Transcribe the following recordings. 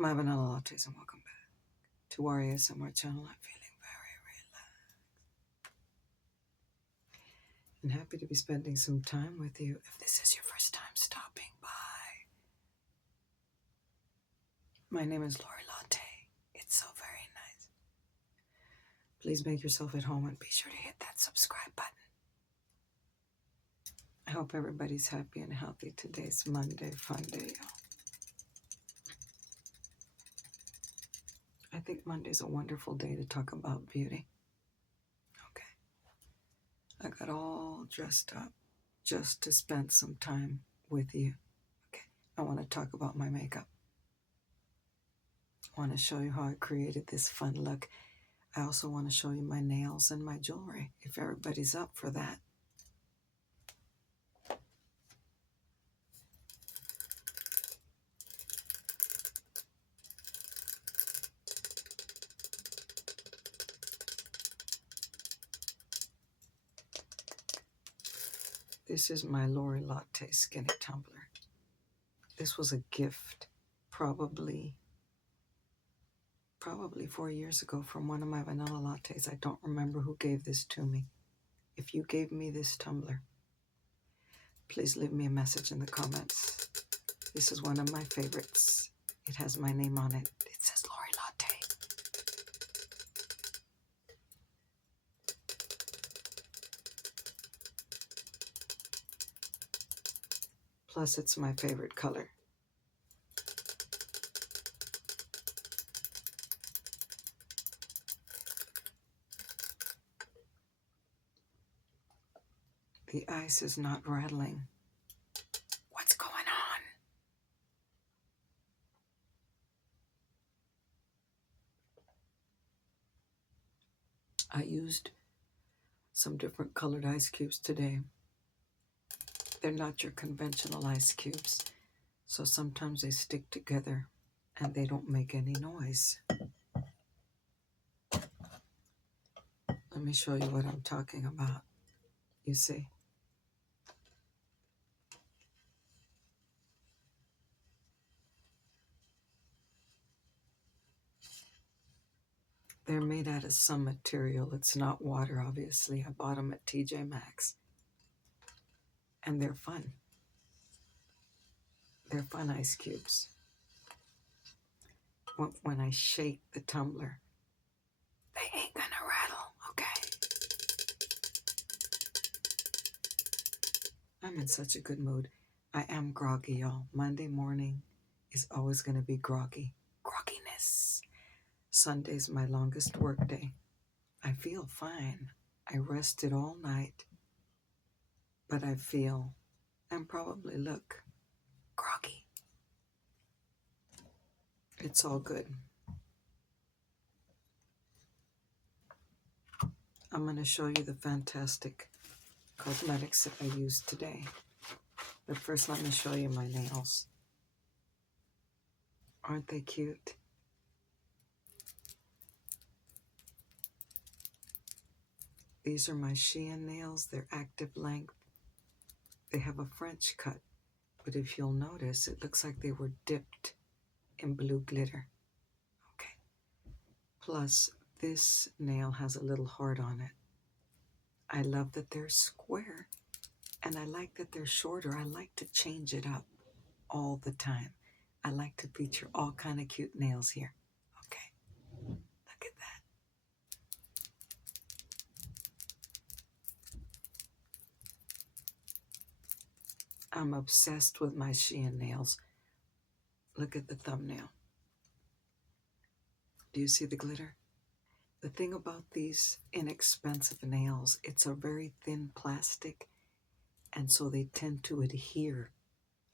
My vanilla lattes, and welcome back to our ASMR channel. I'm feeling very relaxed and happy to be spending some time with you. If this is your first time stopping by, my name is Lori Latte. It's so very nice. Please make yourself at home and be sure to hit that subscribe button. I hope everybody's happy and healthy. Today's Monday, fun day, y'all. I think Monday's a wonderful day to talk about beauty. Okay. I got all dressed up just to spend some time with you. Okay. I want to talk about my makeup. I want to show you how I created this fun look. I also want to show you my nails and my jewelry, if everybody's up for that. This is my Lori Latte skinny tumbler. This was a gift probably 4 years ago from one of my vanilla lattes. I don't remember who gave this to me. If you gave me this tumbler, please leave me a message in the comments. This is one of my favorites. It has my name on it. It says Lori Latte. Plus, it's my favorite color. The ice is not rattling. What's going on? I used some different colored ice cubes today. They're not your conventional ice cubes, so sometimes they stick together and they don't make any noise. Let me show you what I'm talking about. You see? They're made out of some material. It's not water, obviously. I bought them at TJ Maxx. And they're fun. They're fun ice cubes. When I shake the tumbler, they ain't gonna rattle, okay? I'm in such a good mood. I am groggy, y'all. Monday morning is always gonna be groggy. Grogginess. Sunday's my longest work day. I feel fine. I rested all night, but I feel and probably look groggy. It's all good. I'm going to show you the fantastic cosmetics that I used today. But first, let me show you my nails. Aren't they cute? These are my Shein nails. They're active length. They have a French cut, but if you'll notice, it looks like they were dipped in blue glitter. Okay. Plus, this nail has a little heart on it. I love that they're square, and I like that they're shorter. I like to change it up all the time. I like to feature all kind of cute nails here. Okay. Look at that. I'm obsessed with my Shein nails. Look at the thumbnail. Do you see the glitter? The thing about these inexpensive nails, it's a very thin plastic, and so they tend to adhere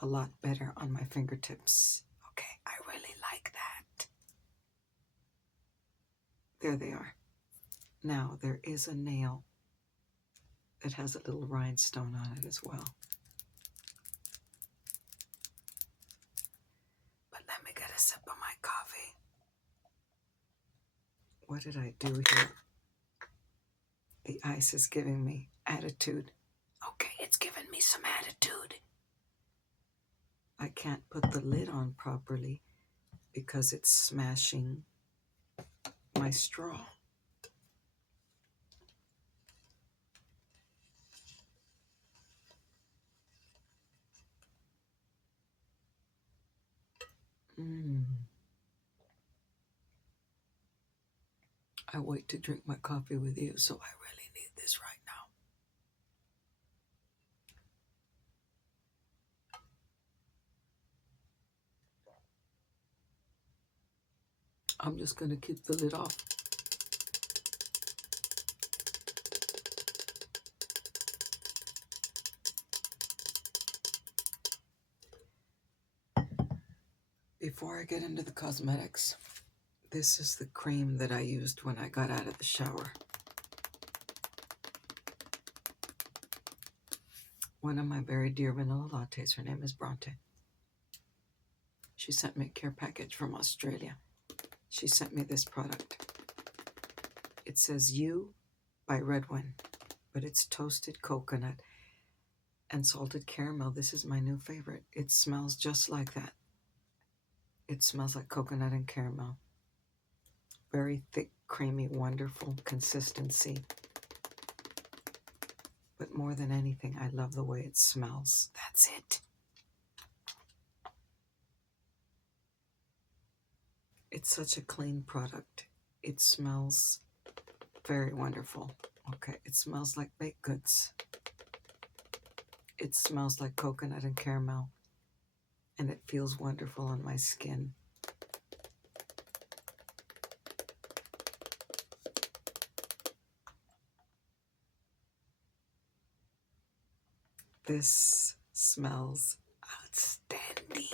a lot better on my fingertips. Okay, I really like that. There they are. Now, there is a nail that has a little rhinestone on it as well. Let me get a sip of my coffee. What did I do here? The ice is giving me attitude. Okay, it's giving me some attitude. I can't put the lid on properly because it's smashing my straw. I wait to drink my coffee with you, so I really need this right now. I'm just going to keep the lid off. Before I get into the cosmetics, this is the cream that I used when I got out of the shower. One of my very dear vanilla lattes, her name is Bronte. She sent me a care package from Australia. She sent me this product. It says You by Redwin, but it's toasted coconut and salted caramel. This is my new favorite. It smells just like that. It smells like coconut and caramel. Very thick, creamy, wonderful consistency. But more than anything, I love the way it smells. That's it. It's such a clean product. It smells very wonderful. Okay, it smells like baked goods. It smells like coconut and caramel. And it feels wonderful on my skin. This smells outstanding.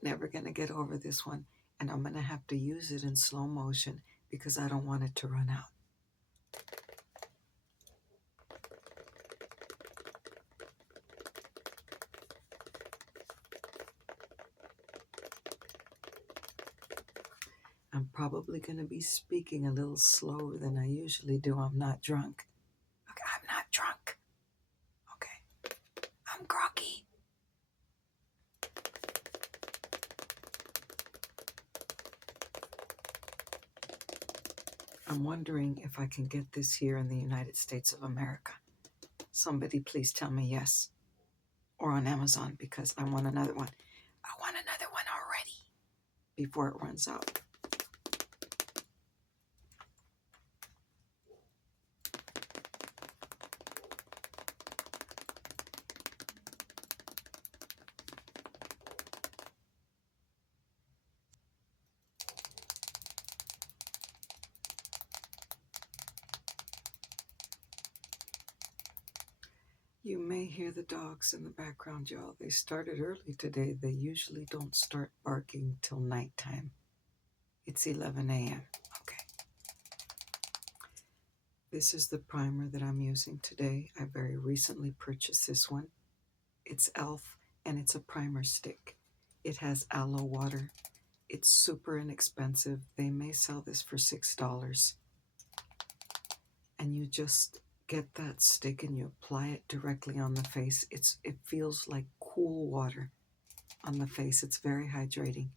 Never gonna get over this one. And I'm gonna have to use it in slow motion because I don't want it to run out. I'm probably going to be speaking a little slower than I usually do. I'm not drunk. Okay, I'm not drunk. Okay, I'm groggy. I'm wondering if I can get this here in the United States of America. Somebody please tell me yes. Or on Amazon, because I want another one. I want another one already before it runs out. You may hear the dogs in the background, y'all. They started early today. They usually don't start barking till nighttime. It's 11 a.m. Okay. This is the primer that I'm using today. I very recently purchased this one. It's e.l.f. and it's a primer stick. It has aloe water. It's super inexpensive. They may sell this for $6. And you just get that stick and you apply it directly on the face. It feels like cool water on the face. It's very hydrating.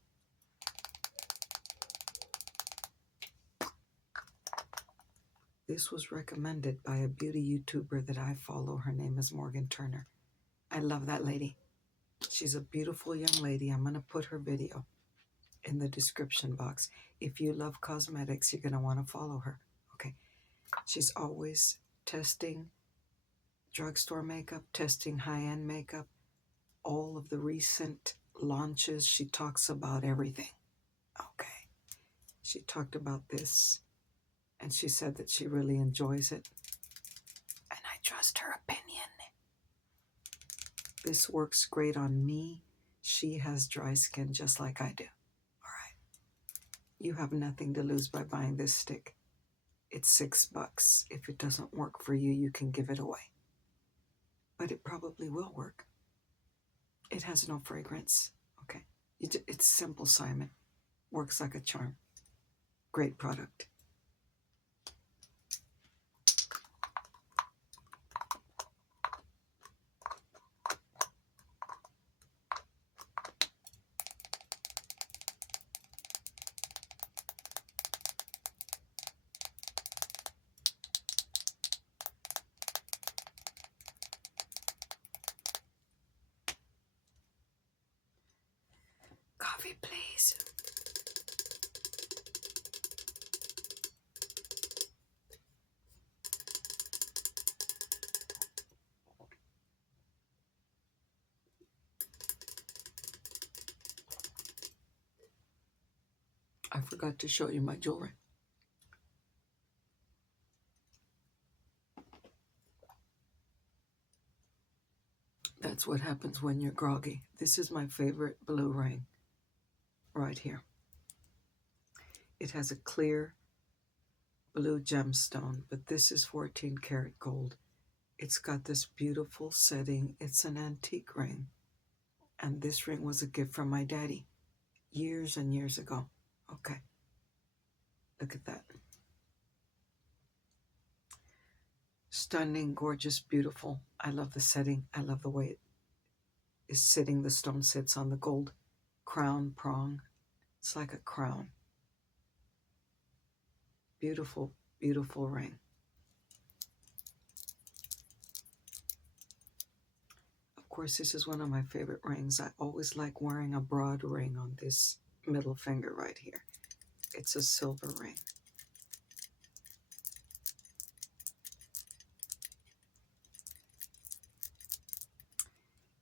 This was recommended by a beauty YouTuber that I follow. Her name is Morgan Turner. I love that lady. She's a beautiful young lady. I'm going to put her video in the description box. If you love cosmetics, you're going to want to follow her. Okay. She's always testing drugstore makeup, testing high-end makeup, all of the recent launches. She talks about everything. Okay. She talked about this, and she said that she really enjoys it. And I trust her opinion. This works great on me. She has dry skin just like I do. All right. You have nothing to lose by buying this stick. It's $6. If it doesn't work for you, you can give it away. But it probably will work. It has no fragrance. Okay. It's simple, Simon. Works like a charm. Great product. coffee, please. I forgot to show you my jewelry. That's what happens when you're groggy. This is my favorite blue ring right here. It has a clear blue gemstone, but this is 14 karat gold. It's got this beautiful setting. It's an antique ring. And this ring was a gift from my daddy years and years ago. Okay. Look at that. Stunning, gorgeous, beautiful. I love the setting. I love the way it is sitting. The stone sits on the gold crown prong. It's like a crown. Beautiful, beautiful ring. Of course, this is one of my favorite rings. I always like wearing a broad ring on this middle finger right here. It's a silver ring.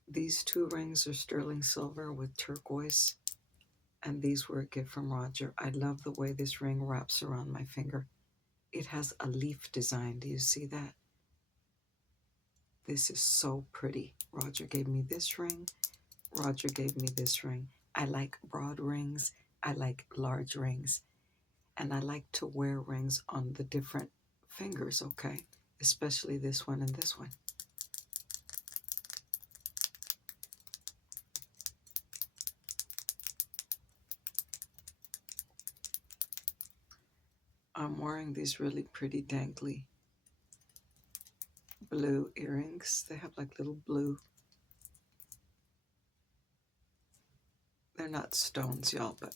These two rings are sterling silver with turquoise, and these were a gift from Roger. I love the way this ring wraps around my finger. It has a leaf design. Do you see that? This is so pretty. Roger gave me this ring. Roger gave me this ring. I like broad rings. I like large rings. And I like to wear rings on the different fingers, okay? Especially this one and this one. I'm wearing these really pretty dangly blue earrings. They have like little blue, they're not stones, y'all, but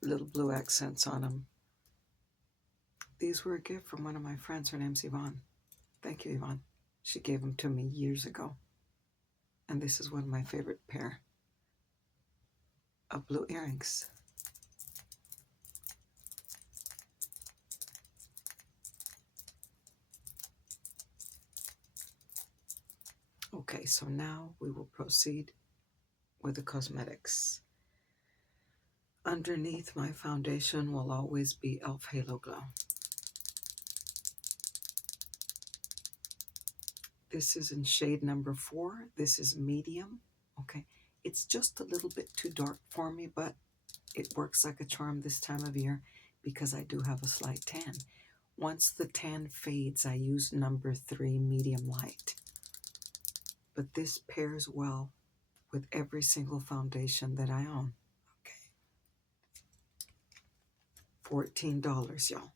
little blue accents on them. These were a gift from one of my friends. Her name's Yvonne. Thank you, Yvonne. She gave them to me years ago. And this is one of my favorite pair of blue earrings. Okay, so now we will proceed with the cosmetics. Underneath my foundation will always be e.l.f. Halo Glow. This is in shade number 4. This is medium. Okay, it's just a little bit too dark for me, but it works like a charm this time of year because I do have a slight tan. Once the tan fades, I use number 3 medium light. But this pairs well with every single foundation that I own. Okay. $14, y'all.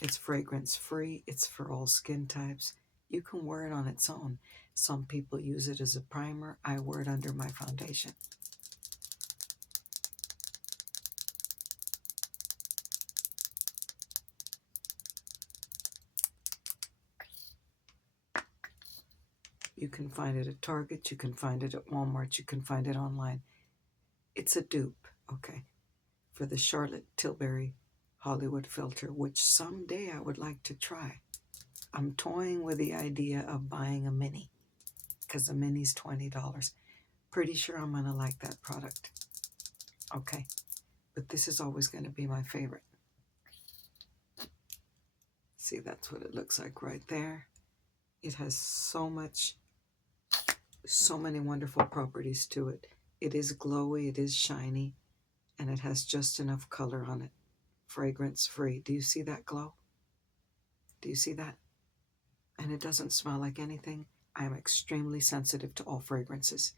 It's fragrance free. It's for all skin types. You can wear it on its own. Some people use it as a primer. I wear it under my foundation. You can find it at Target. You can find it at Walmart. You can find it online. It's a dupe, okay, for the Charlotte Tilbury Hollywood filter, which someday I would like to try. I'm toying with the idea of buying a mini because the mini's $20. Pretty sure I'm going to like that product. Okay, but this is always going to be my favorite. See, that's what it looks like right there. It has so many wonderful properties to it. It is glowy, it is shiny, and it has just enough color on it. Fragrance free. Do you see that glow? Do you see that? And it doesn't smell like anything. I am extremely sensitive to all fragrances.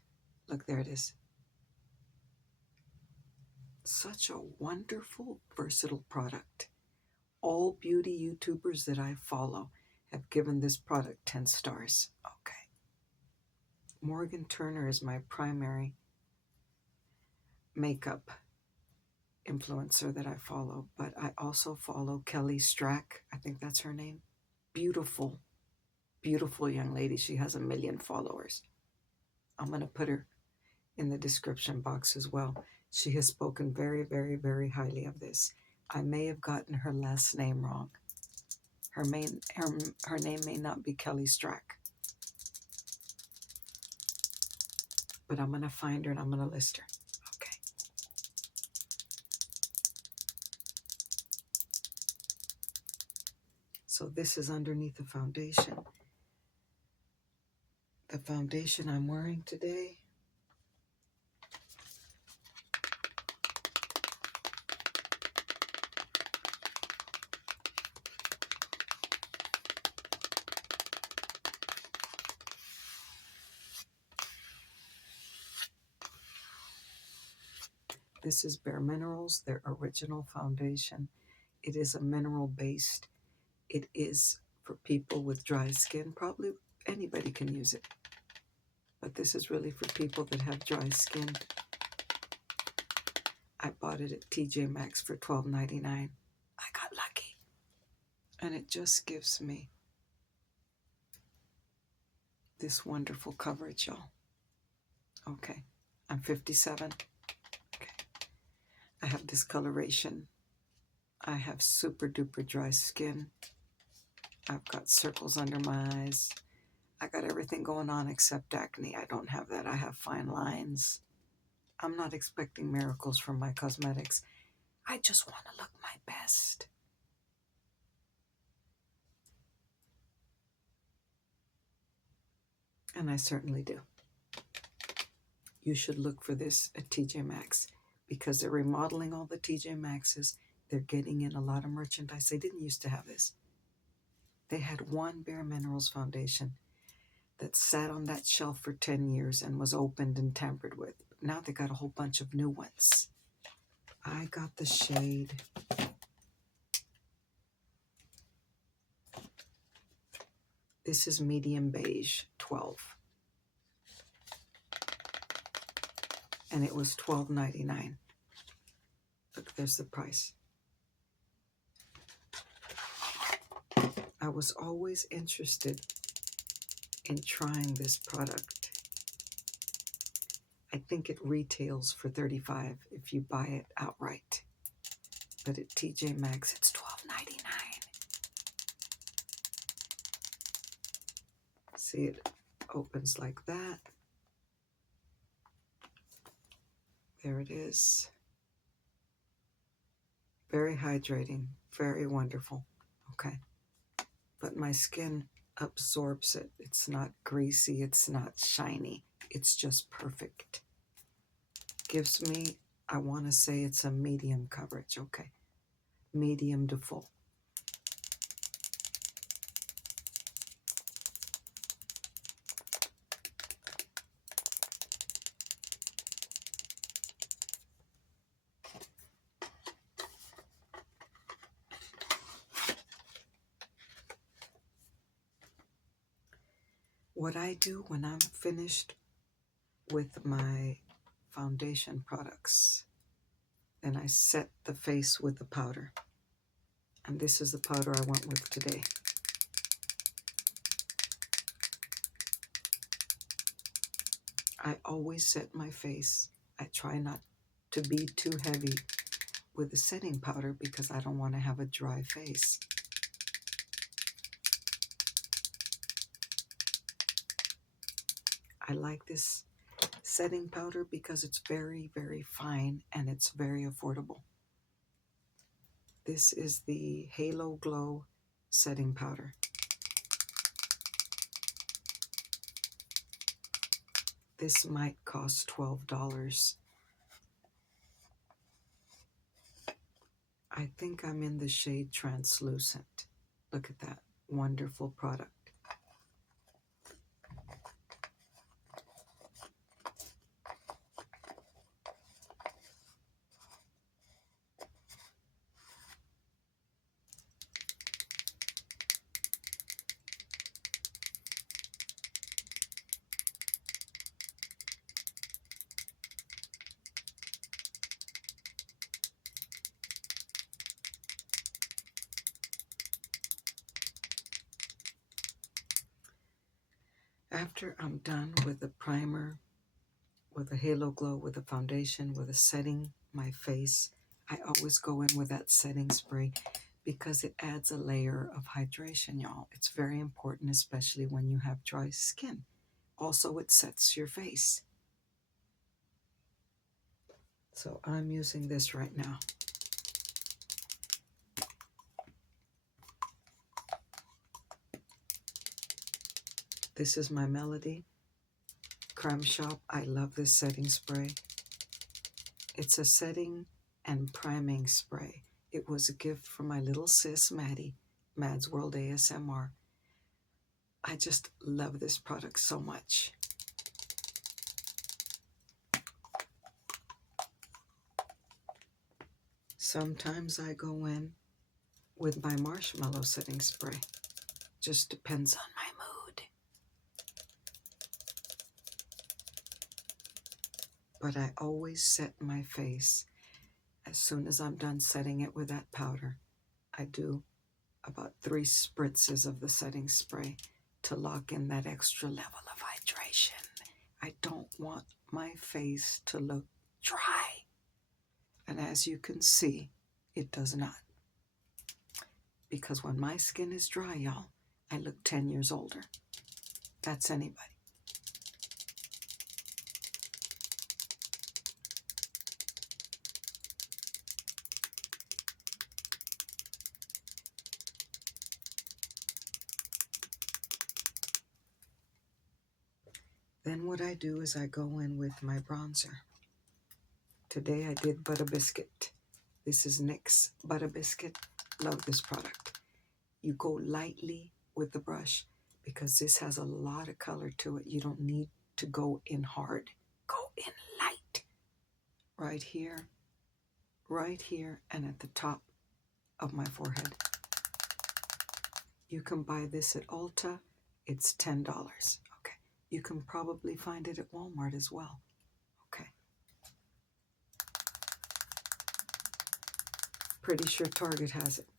Look, there it is. Such a wonderful, versatile product. All beauty YouTubers that I follow have given this product 10 stars. Okay. Morgan Turner is my primary makeup influencer that I follow, but I also follow Kelly Strack. I think that's her name. Beautiful, beautiful young lady. She has 1 million followers. I'm going to put her in the description box as well. She has spoken very, very, very highly of this. I may have gotten her last name wrong. Her name may not be Kelly Strack. But I'm going to find her and I'm going to list her. Okay. So this is underneath the foundation. The foundation I'm wearing today. This is Bare Minerals, their original foundation. It is a mineral based. It is for people with dry skin. Probably anybody can use it. But this is really for people that have dry skin. I bought it at TJ Maxx for $12.99. I got lucky. And it just gives me this wonderful coverage, y'all. Okay. I'm 57. Okay. I have discoloration. I have super duper dry skin. I've got circles under my eyes. I got everything going on except acne. I don't have that. I have fine lines. I'm not expecting miracles from my cosmetics. I just want to look my best. And I certainly do. You should look for this at TJ Maxx because they're remodeling all the TJ Maxxes. They're getting in a lot of merchandise. They didn't used to have this. They had one Bare Minerals foundation that sat on that shelf for 10 years and was opened and tampered with. Now they got a whole bunch of new ones. I got the shade. This is medium beige 12. And it was $12.99. Look, there's the price. I was always interested in trying this product. I think it retails for $35 if you buy it outright. But at TJ Maxx, it's $12.99. See, it opens like that. There it is. Very hydrating, very wonderful. Okay. But my skin absorbs it. It's not greasy, it's not shiny. It's just perfect. Gives me, I want to say it's a medium coverage. Okay. Medium to full. What I do when I'm finished with my foundation products, then I set the face with the powder. And this is the powder I went with today. I always set my face. I try not to be too heavy with the setting powder because I don't want to have a dry face. I like this setting powder because it's very, very fine and it's very affordable. This is the Halo Glow setting powder. This might cost $12. I think I'm in the shade Translucent. Look at that wonderful product. After I'm done with the primer, with a halo glow, with a foundation, with a setting my face, I always go in with that setting spray because it adds a layer of hydration, y'all. It's very important, especially when you have dry skin. Also, it sets your face. So I'm using this right now. This is my Melody Creme Shop. I love this setting spray. It's a setting and priming spray. It was a gift from my little sis, Maddie, Mad's World ASMR. I just love this product so much. Sometimes I go in with my marshmallow setting spray. Just depends on my mood. But I always set my face as soon as I'm done setting it with that powder. I do about 3 spritzes of the setting spray to lock in that extra level of hydration. I don't want my face to look dry. And as you can see, it does not. Because when my skin is dry, y'all, I look 10 years older. That's anybody. Then what I do is I go in with my bronzer. Today I did Butter Biscuit. This is NYX Butter Biscuit. Love this product. You go lightly with the brush because this has a lot of color to it. You don't need to go in hard. Go in light. Right here, and at the top of my forehead. You can buy this at Ulta. It's $10. Okay. You can probably find it at Walmart as well. Okay. Pretty sure Target has it.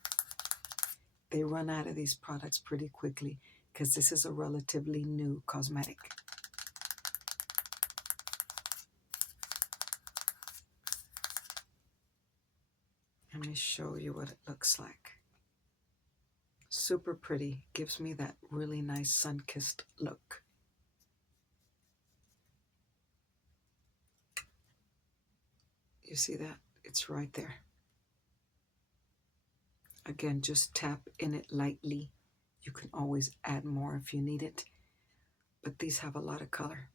They run out of these products pretty quickly because this is a relatively new cosmetic. Let me show you what it looks like. Super pretty. Gives me that really nice sun-kissed look. You see that? It's right there. Again, just tap in it lightly. You can always add more if you need it. But these have a lot of color.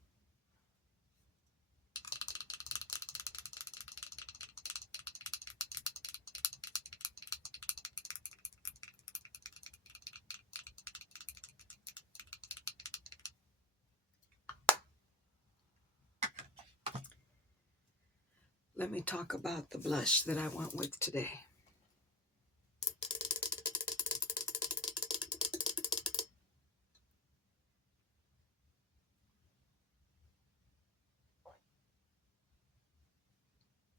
Let me talk about the blush that I went with today.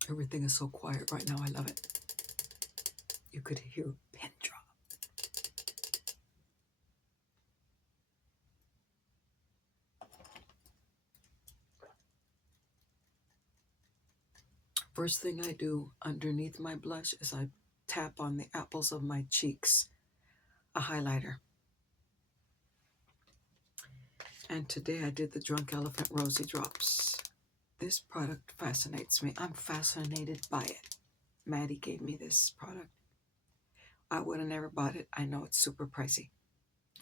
Everything is so quiet right now. I love it. You could hear a pin drop. First thing I do underneath my blush is I tap on the apples of my cheeks, a highlighter. And today I did the Drunk Elephant Rosy Drops. This product fascinates me. I'm fascinated by it. Maddie gave me this product. I would have never bought it. I know it's super pricey.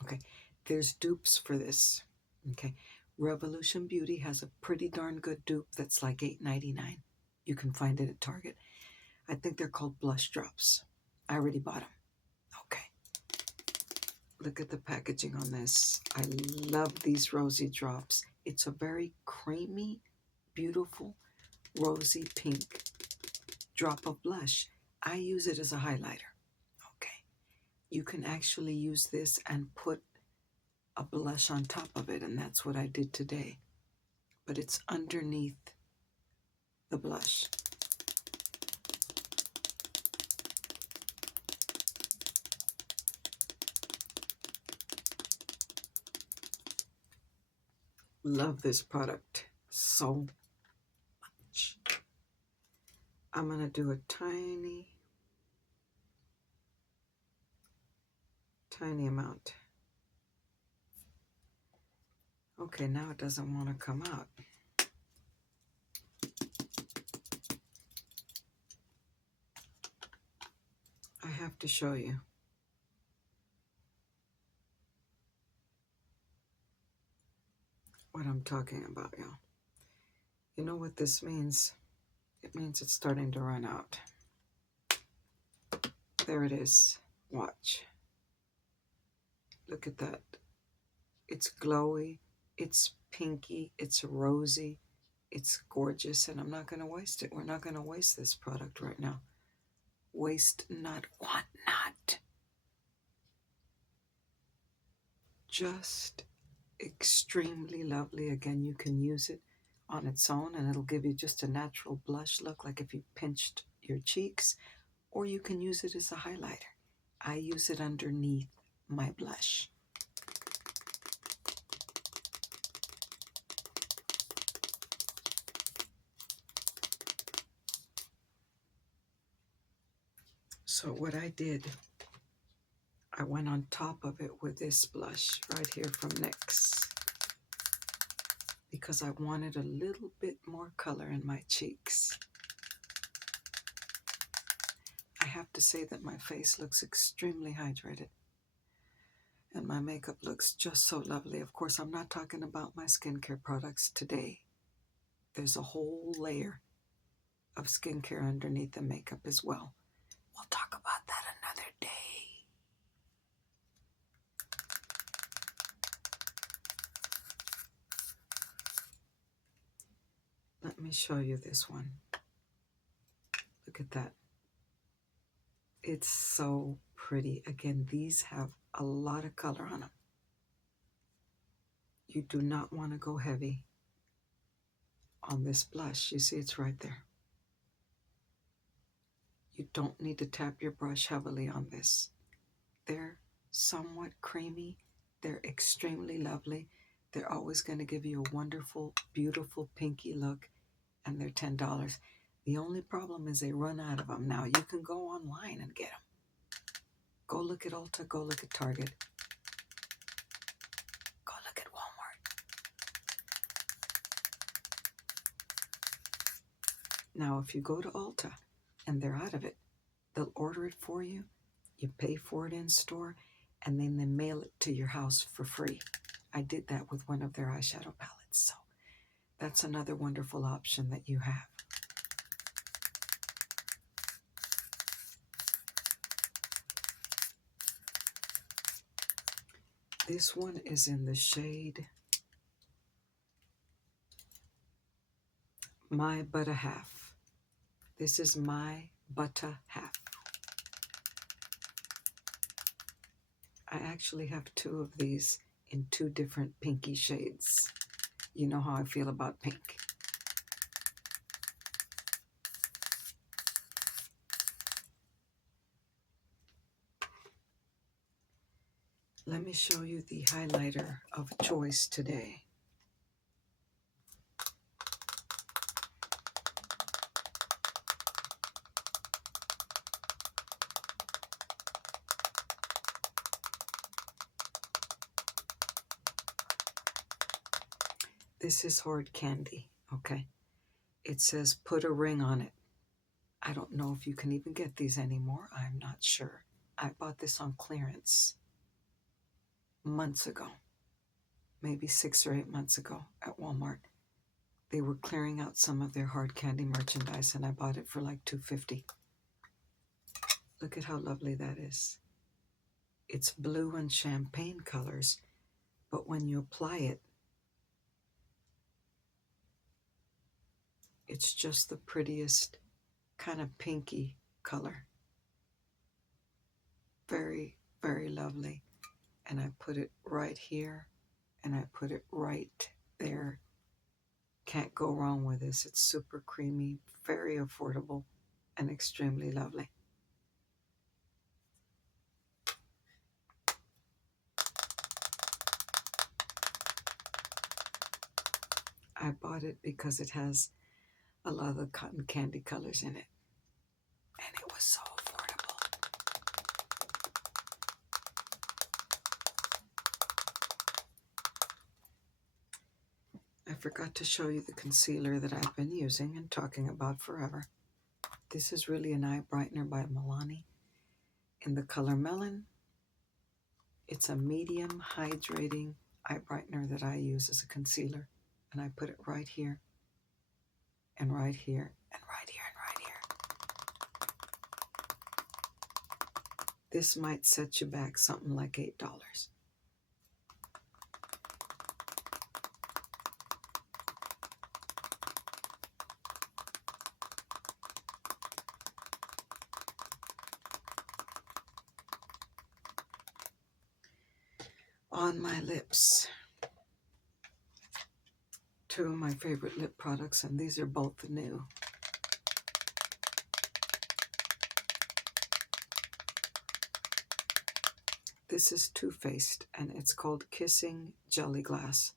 Okay, there's dupes for this. Okay, Revolution Beauty has a pretty darn good dupe that's like $8.99. You can find it at Target. I think they're called blush drops. I already bought them. Okay. Look at the packaging on this. I love these rosy drops. It's a very creamy, beautiful, rosy pink drop of blush. I use it as a highlighter. Okay. You can actually use this and put a blush on top of it, and that's what I did today. But it's underneath the blush. Love this product so much. I'm going to do a tiny amount. Okay, now it doesn't want to come out. I have to show you. What I'm talking about, y'all. You know what this means? It means it's starting to run out. There it is. Watch. Look at that. It's glowy, it's pinky, it's rosy, it's gorgeous, and I'm not going to waste it. We're not going to waste this product right now. Waste not, want not. Just extremely lovely. Again, you can use it on its own and it'll give you just a natural blush look, like if you pinched your cheeks, or you can use it as a highlighter. I use it underneath my blush. So what I did, I went on top of it with this blush right here from NYX, because I wanted a little bit more color in my cheeks. I have to say that my face looks extremely hydrated and my makeup looks just so lovely. Of course, I'm not talking about my skincare products today. There's a whole layer of skincare underneath the makeup as well. We'll talk about that another day. Let me show you this one. Look at that. It's so pretty. Again, these have a lot of color on them. You do not want to go heavy on this blush. You see it's right there. You don't need to tap your brush heavily on this. They're somewhat creamy. They're extremely lovely. They're always going to give you a wonderful, beautiful pinky look, and they're $10. The only problem is they run out of them. Now, you can go online and get them. Go look at Ulta, go look at Target, go look at Walmart. Now, if you go to Ulta and they're out of it, they'll order it for you. You pay for it in store, and then they mail it to your house for free. I did that with one of their eyeshadow palettes, so that's another wonderful option that you have. This one is in the shade My Butter Half. This is My Butter Half. I actually have two of these in two different pinky shades. You know how I feel about pink. Let me show you the highlighter of choice today. This is Hard Candy, okay? It says put a ring on it. I don't know if you can even get these anymore. I'm not sure. I bought this on clearance months ago, maybe 6 or 8 months ago at Walmart. They were clearing out some of their hard candy merchandise, and I bought it for like $2.50. Look at how lovely that is. It's blue and champagne colors, but when you apply it, it's just the prettiest kind of pinky color. Very, very lovely. And I put it right here, and I put it right there. Can't go wrong with this. It's super creamy, very affordable, and extremely lovely. I bought it because it has a lot of the cotton candy colors in it. And it was so affordable. I forgot to show you the concealer that I've been using and talking about forever. This is really an eye brightener by Milani in the color Melon. It's a medium hydrating eye brightener that I use as a concealer. And I put it right here, and right here, and right here, and right here. This might set you back something like $8. On my lips, two of my favorite lip products, and these are both new. This is Too Faced, and it's called Kissing Jelly Glass.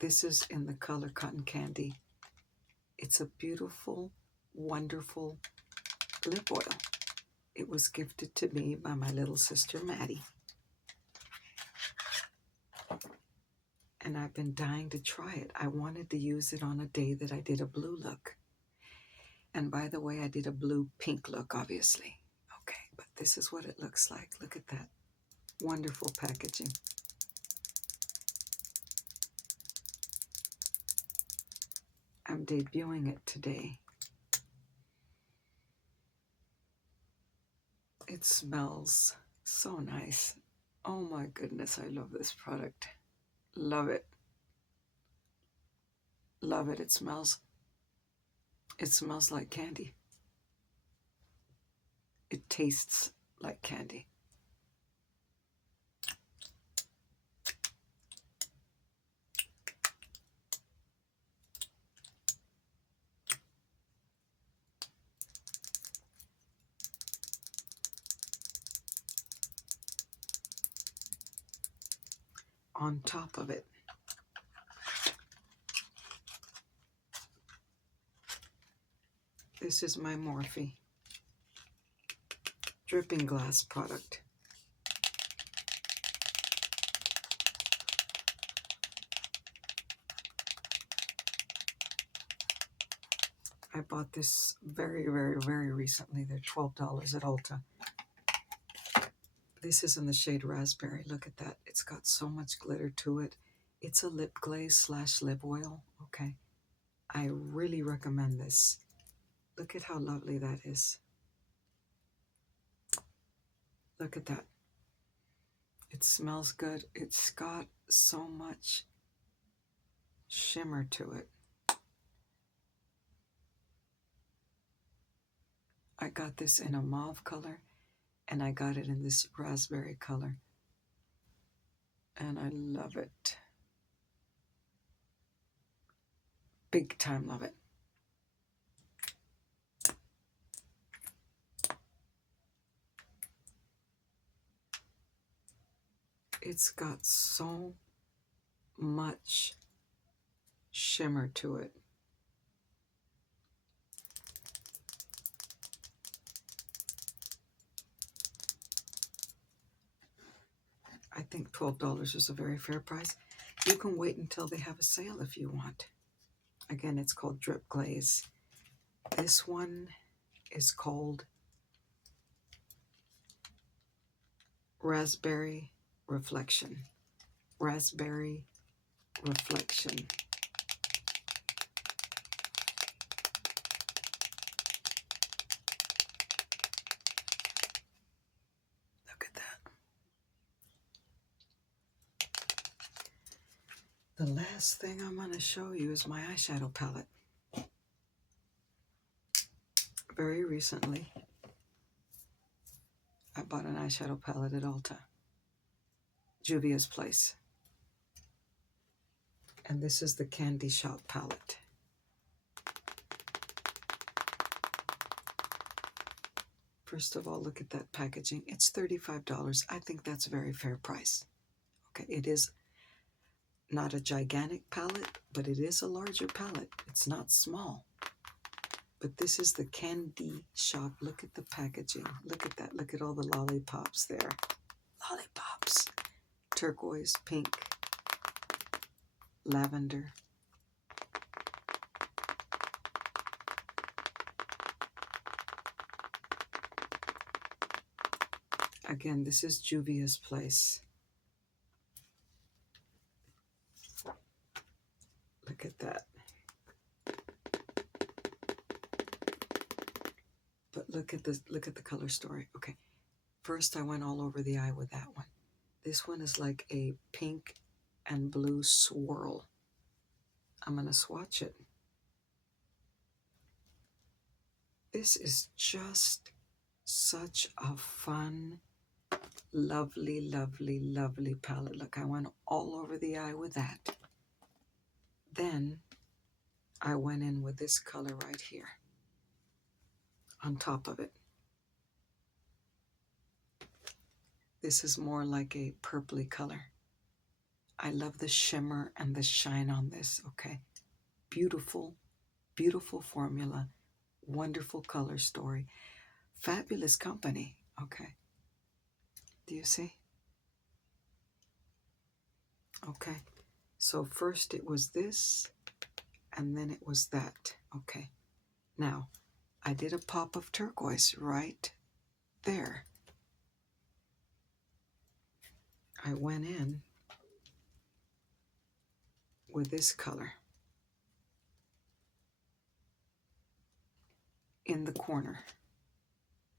This is in the color Cotton Candy. It's a beautiful, wonderful lip oil. It was gifted to me by my little sister, Maddie. And I've been dying to try it. I wanted to use it on a day that I did a blue look. And by the way, I did a blue-pink look, obviously. Okay, but this is what it looks like. Look at that. Wonderful packaging. I'm debuting it today. It smells so nice. Oh my goodness, I love this product. Love it. Love it. It smells like candy. It tastes like candy. On top of it, this is my Morphe dripping glass product. I bought this very, very, very recently. They're $12 at Ulta. This is in the shade Raspberry. Look at that. It's got so much glitter to it. It's a lip glaze / lip oil. Okay. I really recommend this. Look at how lovely that is. Look at that. It smells good. It's got so much shimmer to it. I got this in a mauve color, and I got it in this raspberry color. And I love it. Big time love it. It's got so much shimmer to it. I think $12 is a very fair price. You can wait until they have a sale if you want. Again, it's called Drip Glaze. This one is called Raspberry Reflection. Raspberry Reflection. Look at that. The last thing I'm going to show you is my eyeshadow palette. Very recently, I bought an eyeshadow palette at Ulta. Juvia's Place. And this is the Candy Shop palette. First of all, look at that packaging. It's $35. I think that's a very fair price. Okay, it is Not a gigantic palette, but it is a larger palette. It's not small. But this is the Candy Shop. Look at the packaging. Look at that. Look at all the lollipops there. Lollipops. Turquoise, pink, lavender. Again, this is Juvia's Place. Look at that. But look at the color story. Okay. First I went all over the eye with that one. This one is like a pink and blue swirl. I'm going to swatch it. This is just such a fun, lovely, lovely, lovely palette. Look, I went all over the eye with that. Then I went in with this color right here on top of it. This is more like a purpley color. I love the shimmer and the shine on this, okay? Beautiful, beautiful formula, wonderful color story, fabulous company, okay? Do you see? Okay, so first it was this, and then it was that, okay? Now, I did a pop of turquoise right there. I went in with this color in the corner.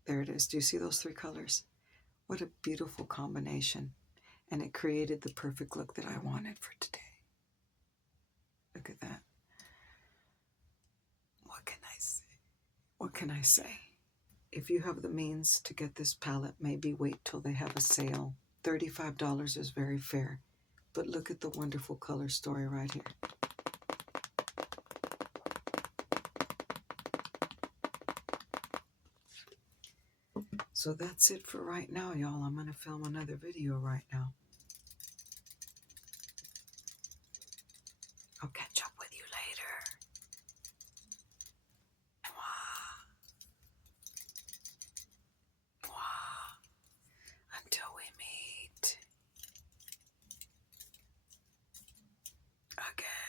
There it is. Do you see those three colors? What a beautiful combination. And it created the perfect look that I wanted for today. Look at that. What can I say? What can I say? If you have the means to get this palette, maybe wait till they have a sale. $35 is very fair. But look at the wonderful color story right here. So that's it for right now, y'all. I'm going to film another video right now. I'll catch up with you later. Mwah. Mwah. Until we meet again.